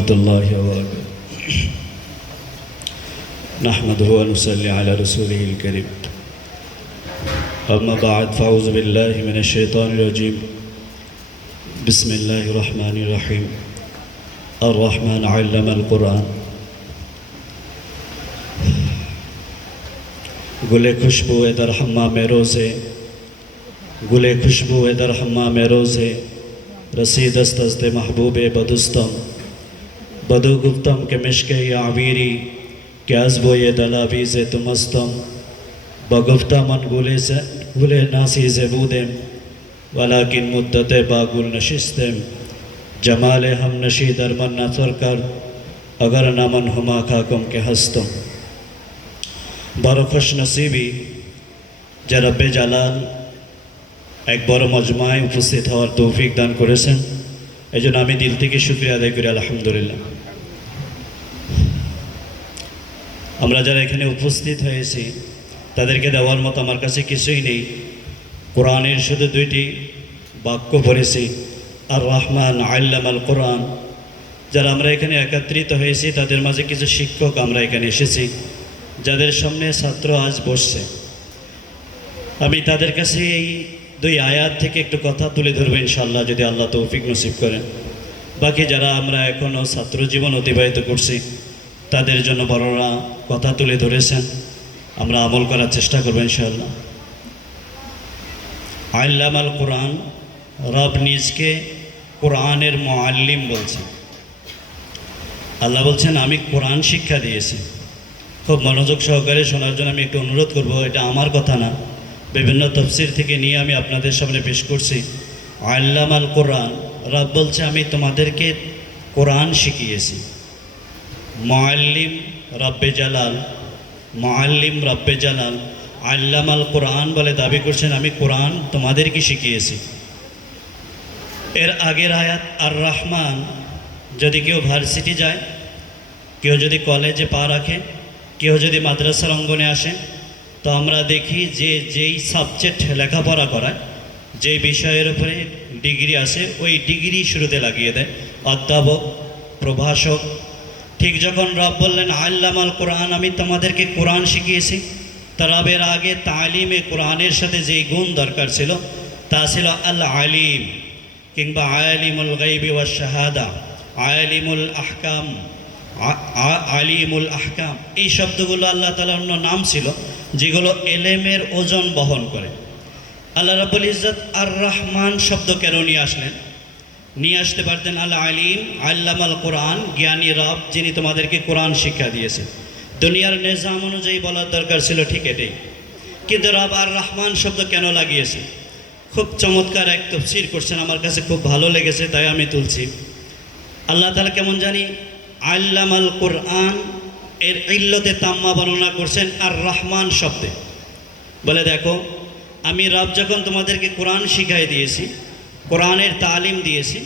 ورحمة الله وبركاته. نحمده ونصلي على رسوله الكريم. أما بعد فأعوذ بالله من الشيطان الرجيم. بسم الله الرحمن الرحيم. الرحمن علم القرآن. گل خوشبو در حمام روز قل گل خوشبو در حمام روز ہے رسید است از محبوب بدستم गुप्तम के मिश्क आवीरी क्याजबो ये दलावी से तुमस्तम बगुफ्ता मन गुले से गुले नासी से बूदेम वलाकिन मुद्दत बागुल नशिस्तेम जमाल हम नशी दरमन नफर कर अगर नमन हुमा खाकुम के हस्तम বড় খুশ নসিবি যে রব্বে জালাল এক বড় মজমায় উপস্থিত হওয়ার তৌফিক দান করেছেন এই জন্য আমি দিল থেকে শুক্রিয়া আদায় করি আলহামদুলিল্লাহ আমরা যারা এখানে উপস্থিত হয়েছি, তাদেরকে দেওয়ার মতো আমার কাছে কিছুই নেই। কোরআনের শুধু দুইটি বাক্য পড়েছি আর রহমান আল্লাম আল কোরআন। যারা আমরা এখানে একত্রিত হয়েছি, তাদের মাঝে কিছু শিক্ষক আমরা এখানে এসেছি, যাদের সামনে ছাত্র আজ বসছে। আমি তাদের কাছে এই দুই আয়াত থেকে একটু কথা তুলে ধরবো ইনশাল্লাহ যদি আল্লাহ তৌফিক নসিব করেন। বাকি যারা আমরা এখনও ছাত্র জীবন অতিবাহিত করছি তাদের জন্য বড়রা কথা তুলে ধরেছেন। আমরা আমল করার চেষ্টা করব ইনশাল্লাহ আল্লাম আল কোরআন রব নিজকে কোরআনের মোয়াল্লিম বলছেন। আল্লাহ বলছেন, আমি কোরআন শিক্ষা দিয়েছি। খুব মনোযোগ সহকারে শোনার জন্য আমি একটু অনুরোধ করব। এটা আমার কথা না। বিভিন্ন তফসির থেকে নিয়ে আমি আপনাদের সামনে পেশ করছি। আল্লাম আল কোরআন, রব বলছে, আমি তোমাদেরকে কোরআন শিখিয়েছি। মোয়াল্লিম রব্বে জালাল মোয়াল্লিম রব্বে জালাল আল্লাম আল কোরআন বলে দাবি করছেন, আমি কোরআন তোমাদেরকে শিখিয়েছি। এর আগের আয়াত আর রহমান যদি কেউ ভার্সিটি যায়, কেউ যদি কলেজে পা রাখে, কেউ যদি মাদ্রাসার অঙ্গনে আসে, তো আমরা দেখি যে যেই সাবজেক্ট লেখাপড়া করায় যে বিষয়ের উপরে ডিগ্রি আসে, ওই ডিগ্রি শুরুতে লাগিয়ে দেয়। অধ্যাপক, প্রভাষক ঠিক যখন রব বললেন আল্লাম আল কোরআন, আমি তোমাদেরকে কোরআন শিখিয়েছি। তা রবের আগে তালিমে কোরআনের সাথে যেই গুণ দরকার ছিল, তা ছিল আল আলিম কিংবা আয়ালিমুল গাইবি ওয়া শাহাদা আয়ালিমুল আহকাম আলিমুল আহকাম। এই শব্দগুলো আল্লাহ তালার অন্য নাম ছিল, যেগুলো এলেমের ওজন বহন করে। আল্লাহ রাবুল ইজত আর রহমান শব্দ কেন নিয়ে আসলেন? নিয়ে আসতে পারতেন আল্লাহ আলিম, আল্লাম আল কোরআন, জ্ঞানী রব, যিনি তোমাদেরকে কোরআন শিক্ষা দিয়েছেন। দুনিয়ার নিজাম অনুযায়ী বলার দরকার ছিল, ঠিক এটাই। কিন্তু রব আর রহমান শব্দ কেন লাগিয়েছে খুব চমৎকার এক তফসির করছেন, আমার কাছে খুব ভালো লেগেছে, তাই আমি তুলছি। আল্লাহ তালা কেমন জানি আল্লাম আল কোরআন এর ইল্লতে তাম্মা বর্ণনা করছেন আর রহমান শব্দে। বলে দেখো, আমি রব যখন তোমাদেরকে কোরআন শিখাই দিয়েছি কোরআনের তালিম দিয়েছি।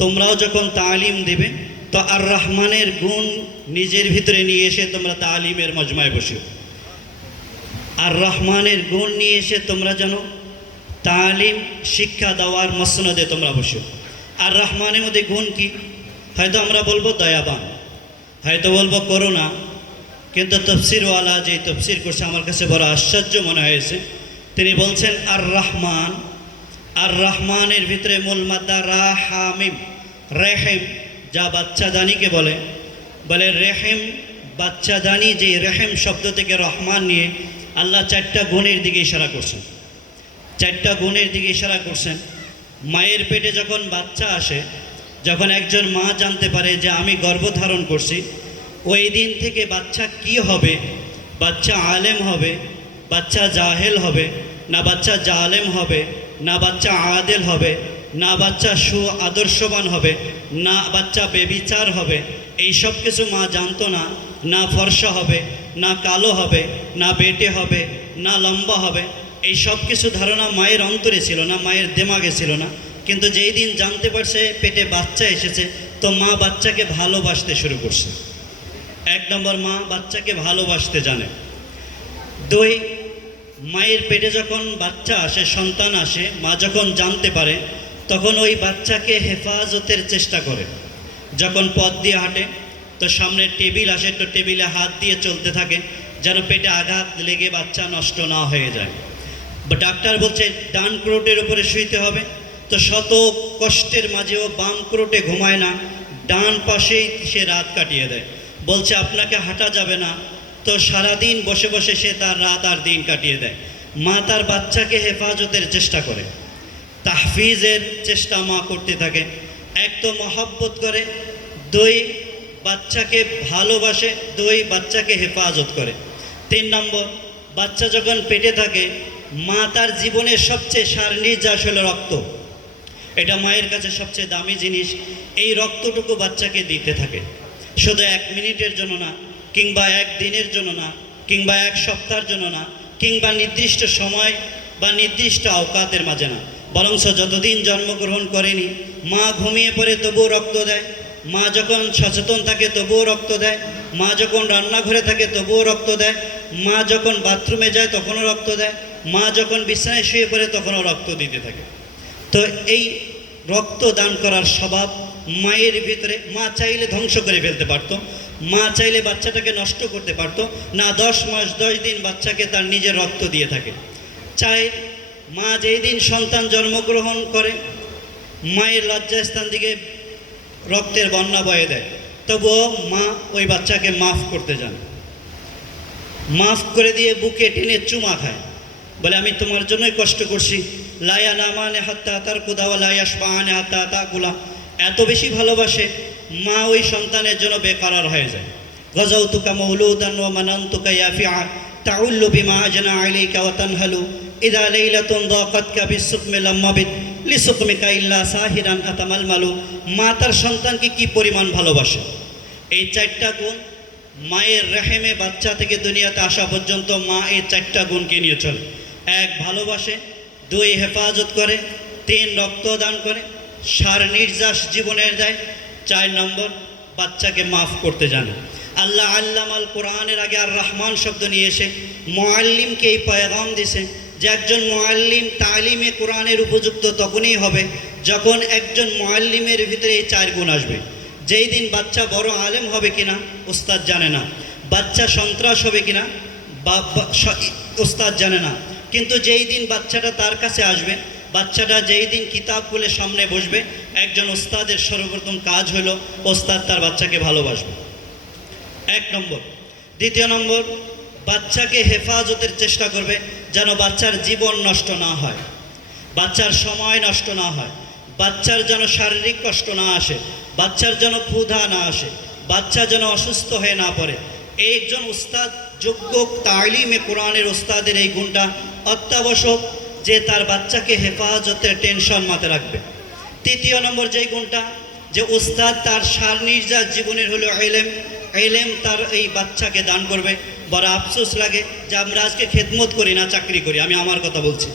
তোমরাও যখন তালিম দেবে, তো আর রহমানের গুণ নিজের ভিতরে নিয়ে এসে তোমরা তালিমের মজমায় বসিও আর রহমানের গুণ নিয়ে এসে তোমরা যেন তালিম, শিক্ষা দেওয়ার মসনদে তোমরা বসো। আর রহমানের মধ্যে গুণ কি? হয়তো আমরা বলব দয়াবান, হয়তো বলব করোনা কিন্তু তফসিরওয়ালা যে তফসির করছে, আমার কাছে বড় আশ্চর্য মনে হয়েছে। তিনি বলছেন আর রহমান আর রহমানের ভিতরে মূল মাদ্দা রাহামিম, রেহেম, যা বাচ্চা দানিকে বলে। বলে রেহেম, বাচ্চা দানি যে রেহেম শব্দ থেকে রহমান নিয়ে আল্লাহ চারটা গুণের দিকে ইশারা করছেন। চারটা গুণের দিকে ইশারা করছেন। মায়ের পেটে যখন বাচ্চা আসে, যখন একজন মা জানতে পারে যে আমি গর্ভধারণ করছি, ওই দিন থেকে বাচ্চা কি হবে? বাচ্চা আলেম হবে, বাচ্চা জাহেল হবে না বাচ্চা জালেম হবে? না বাচ্চা আদেল হবে, না বাচ্চা সু আদর্শবান হবে, না বাচ্চা বেবিচার হবে, এই সব কিছু মা জানতো না না ফর্সা হবে, না কালো হবে, না বেটে হবে, না লম্বা হবে, এই সব কিছু ধারণা মায়ের অন্তরে ছিল না, মায়ের দেমাগে ছিল না। কিন্তু যেই দিন জানতে পারছে পেটে বাচ্চা এসেছে, তো মা বাচ্চাকে ভালোবাসতে শুরু করছে। এক নম্বর মা বাচ্চাকে ভালোবাসতে জানে। দুই মায়ের পেটে যখন বাচ্চা আসে, সন্তান আসে, মা যখন জানতে পারে, তখন ওই বাচ্চাকে হেফাজতের চেষ্টা করে। যখন পথ দিয়ে হাঁটে, তো সামনে টেবিল আসে, তো টেবিলে হাত দিয়ে চলতে থাকে, যেন পেটে আঘাত লেগে বাচ্চা নষ্ট না হয়ে যায়। বা ডাক্তার বলছে, ডান ক্রোটের উপরে শুইতে হবে, তো শত কষ্টের মাঝেও বাম ক্রোটে ঘুমায় না, ডান পাশেই সে রাত কাটিয়ে দেয়। বলছে, আপনাকে হাঁটা যাবে না তো সারাদিন বসে বসে সে তার রাত আর দিন কাটিয়ে দেয়। মা তার বাচ্চাকে হেফাজতের চেষ্টা করে। তাহফিজের চেষ্টা মা করতে থাকে। এক তো মহব্বত করে, দুই বাচ্চাকে ভালোবাসে, দুই বাচ্চাকে হেফাজত করে। তিন নম্বর, বাচ্চা যখন পেটে থাকে, মা তার জীবনের সবচেয়ে সার নির্যাস হলো রক্ত। এটা মায়ের কাছে সবচেয়ে দামি জিনিস। এই রক্তটুকু বাচ্চাকে দিতে থাকে। শুধু এক মিনিটের জন্য না কিংবা এক দিনের জন্য না, কিংবা এক সপ্তাহের জন্য না, কিংবা নির্দিষ্ট সময় বা নির্দিষ্ট আওকাতের মাঝে না। বরঞ্চ যতদিন জন্মগ্রহণ করেনি, মা ঘুমিয়ে পড়ে তবুও রক্ত দেয়। মা যখন সচেতন থাকে তবুও রক্ত দেয়। মা যখন রান্নাঘরে থাকে তবুও রক্ত দেয়। মা যখন বাথরুমে যায় তখনও রক্ত দেয়। মা যখন বিছানায় শুয়ে পড়ে তখনও রক্ত দিতে থাকে। তো এই রক্ত দান করার স্বভাব মায়ের ভিতরে, মা চাইলে ধ্বংস করে ফেলতে পারতো। মা চাইলে বাচ্চাটাকে নষ্ট করতে পারতো। না, দশ মাস, দশ দিন বাচ্চাকে তার নিজের রক্ত দিয়ে থাকে। চাই মা যেই দিন সন্তান জন্মগ্রহণ করে, মায়ের লজ্জাস্থান দিকে রক্তের বন্যা বয়ে দেয়। তবুও মা ওই বাচ্চাকে মাফ করতে যান। মাফ করে দিয়ে বুকে টেনে চুমা খায়। বলে, আমি তোমার জন্যই কষ্ট করছি। লায়া নামানে হাত্তা তার কুদাওয়া লায়াস বাহানে হাত্তা তাকুলা। এত বেশি ভালোবাসে, মা ওই সন্তানের জন্য বেকারার হয়ে যায়। গজাউ তুকা মৌলুদান ও মানান তুকা ইয়াফিয়া তাউল্লু বিমা আজনা আলাইকা ওয়া তানহালু, ইদা লাইলাতুন দাকাতকা বিসুকমি লাম্মাবিদ লিসুকমিকা ইল্লা সাহিরান আতামাল মালু। মা তার সন্তানকে কি পরিমাণ ভালোবাসে? এই চারটা গুণ মায়ের রেহেমে বাচ্চা থেকে দুনিয়াতে আসা পর্যন্ত মা এই চারটা গুণকে নিয়ে চলে। এক, ভালোবাসে, দুই, হেফাজত করে, তিন, রক্তদান করে সার নির্যাস জীবনের দেয় চার নম্বর, বাচ্চাকে মাফ করতে জানে। আল্লাহ আল্লাম আল কোরআনের আগে আর রহমান শব্দ নিয়ে এসে মোয়াল্লিমকে এই পয়গাম দিছে যে একজন মোয়াল্লিম তালিমে কোরআনের উপযুক্ত তখনই হবে যখন একজন মোয়াল্লিমের ভিতরে এই চার গুণ আসবে। যেই দিন বাচ্চা বড় আলেম হবে কিনা, ওস্তাদ জানে না। বাচ্চা সন্ত্রাস হবে কিনা বা ওস্তাদ জানে না। কিন্তু যেই দিন বাচ্চাটা তার কাছে আসবে বাচ্চাটা যেই দিন কিতাব খুলে সামনে বসবে, একজন ওস্তাদের সর্বপ্রথম কাজ হলো ওস্তাদ তার বাচ্চাকে ভালোবাসবে। এক নম্বর। দ্বিতীয় নম্বর, বাচ্চাকে হেফাজতের চেষ্টা করবে যেন বাচ্চার জীবন নষ্ট না হয়, বাচ্চার সময় নষ্ট না হয়, বাচ্চার যেন শারীরিক কষ্ট না আসে, বাচ্চার যেন ক্ষুধা না আসে, বাচ্চা যেন অসুস্থ হয়ে না পড়ে। একজন উস্তাদ যোগ্য তালিমে কোরআনের ওস্তাদের এই গুণটা অত্যাবশ্যক। যে তার বাচ্চাকে হেফাজতের টেনশন মাথায় রাখবে। তৃতীয় নম্বর যেই গুণটা, যে উস্তাদ তার সার নির্যাস জীবনের হলো এলেম এলেম তার এই বাচ্চাকে দান করবে। বড় আফসোস লাগে যে আমরা আজকে খেদমত করি না, চাকরি করি। আমি আমার কথা বলছি।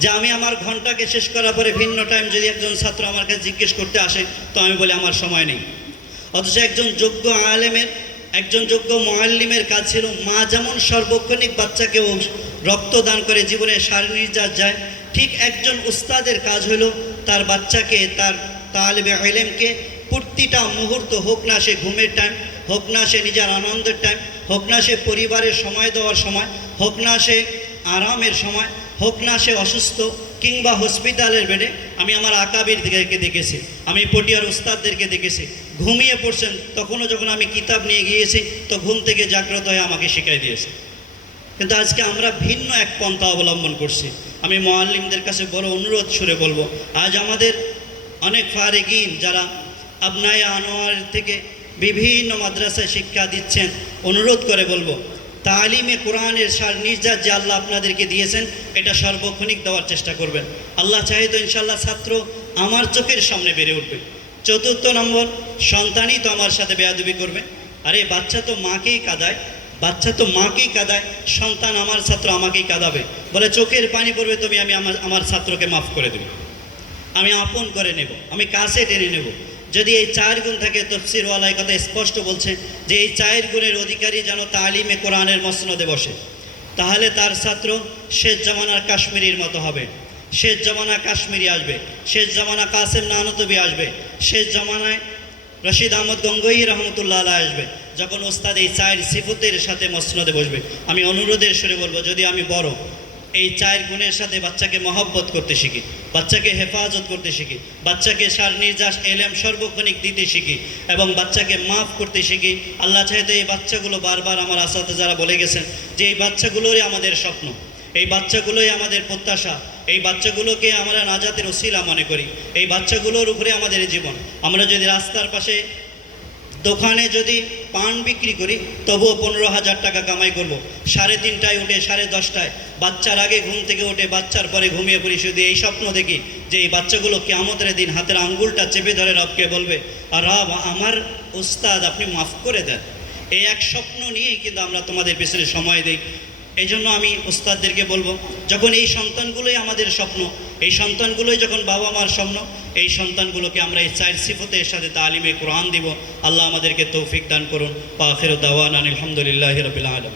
যে আমি আমার ঘন্টাকে শেষ করার পরে ভিন্ন টাইম যদি একজন ছাত্র আমার কাছে জিজ্ঞেস করতে আসে, তো আমি বলি আমার সময় নেই। অথচ একজন যোগ্য আলেমের, একজন যোগ্য মোয়াল্লিমের কাজ ছিল, মা যেমন সর্বক্ষণিক বাচ্চাকে রক্তদান করে জীবনে সার নির্যাস যায়। ঠিক একজন উস্তাদের কাজ হলো তার বাচ্চাকে, তার তালেবে আলেমকে প্রতিটা মুহূর্ত হোক না সে ঘুমের টাইম হোক না সে নিজের আনন্দের টাইম হোক না সে পরিবারের সময় দেওয়ার সময়, হোক না সে আরামের সময়, হোক না সে অসুস্থ কিংবা হসপিটালের বেডে আমি আমার আকাবিরদেরকে দেখেছি, আমি পটিয়ার উস্তাদদেরকে দেখেছি। ঘুমিয়ে পড়ছেন, তখনও যখন আমি কিতাব নিয়ে গিয়েছি, তো ঘুম থেকে জাগ্রত হয়ে আমাকে শিখাই দিয়েছে। কিন্তু আজকে আমরা ভিন্ন এক পন্থা অবলম্বন করছি। আমি মোয়াল্লিমদের কাছে বড় অনুরোধ সুরে বলব, আজ আমাদের অনেক ফারেগিন যারা আপনায় আনোয়ার থেকে বিভিন্ন মাদ্রাসায় শিক্ষা দিচ্ছেন, অনুরোধ করে বলব, তালিমে কোরআনের সার নির্যাস যে আল্লাহ আপনাদেরকে দিয়েছেন, এটা সর্বক্ষণিক দেওয়ার চেষ্টা করবেন। আল্লাহ চাহে তো ইনশাল্লাহ ছাত্র আমার চোখের সামনে বেড়ে উঠবে। চতুর্থ নম্বর, সন্তানই তো আমার সাথে বেয়াদুবি করবে। আরে বাচ্চা তো মাকেই কাদায় বাচ্চা তো মাকেই কাদায়, সন্তান আমার ছাত্র আমাকেই কাঁদাবে। বলে, চোখের পানি পড়বে তুমি, আমি আমার আমার ছাত্রকে মাফ করে দেব। আমি আপন করে নেব, আমি কাছে টেনে নেব। যদি এই চার গুণ থাকে তফসিরওয়ালায় কথা স্পষ্ট বলছে যে, এই চার গুণের অধিকারী যেন তালিমে কোরআনের মসনদে বসে। তাহলে তার ছাত্র শেষ জামানার কাশ্মীরির মতো হবে। শেষ জামানা কাশ্মীরি আসবে। শেষ জামানা কাসেম নানতবি আসবে। শেষ জামানায় রশিদ আহমদ গঙ্গই রহমতুল্লাহ আসবে। যখন ওস্তাদ এই চায়ের সিফতের সাথে মসনদে বসবে, আমি অনুরোধের সরে বলব, যদি আমি বড়, এই চায়ের গুণের সাথে বাচ্চাকে মহব্বত করতে শিখি, বাচ্চাকে হেফাজত করতে শিখি, বাচ্চাকে সার নির্যাস, এলেম সর্বক্ষণিক দিতে শিখি, এবং বাচ্চাকে মাফ করতে শিখি, আল্লাহ চাইতে এই বাচ্চাগুলো বারবার আমার আসাতে যারা বলে গেছেন, যে এই বাচ্চাগুলোই আমাদের স্বপ্ন, এই বাচ্চাগুলোই আমাদের প্রত্যাশা, এই বাচ্চাগুলোকে আমরা নাজাতের ওসিলা মনে করি, এই বাচ্চাগুলোর উপরে আমাদের জীবন। আমরা যদি রাস্তার পাশে দোকানে যদি পান বিক্রি করি, তবুও পনেরো হাজার টাকা কামাই করব। সাড়ে তিনটায় উঠে, সাড়ে দশটায়। বাচ্চার আগে ঘুম থেকে উঠে, বাচ্চার পরে ঘুমিয়ে পড়ি। শুধু এই স্বপ্ন দেখি যে এই বাচ্চাগুলো কেমতের দিন হাতের আঙ্গুলটা চেপে ধরে রবকে বলবে, আর রব, আমার উস্তাদ, আপনি মাফ করে দেন। এই এক স্বপ্ন নিয়েই কিন্তু আমরা তোমাদের পেছনে সময় দিই। এই জন্য আমি উস্তাদদেরকে বলব, যখন এই সন্তানগুলোই আমাদের স্বপ্ন এই সন্তানগুলোই যখন বাবা মার স্বপ্ন, এই সন্তানগুলোকে আমরা এই চার সিফতের সাথে তালিমে কোরআন দিব, আল্লাহ আমাদেরকে তৌফিক দান করুন। পাখের দাওয়ান আলহামদুলিল্লাহ রবিল আলম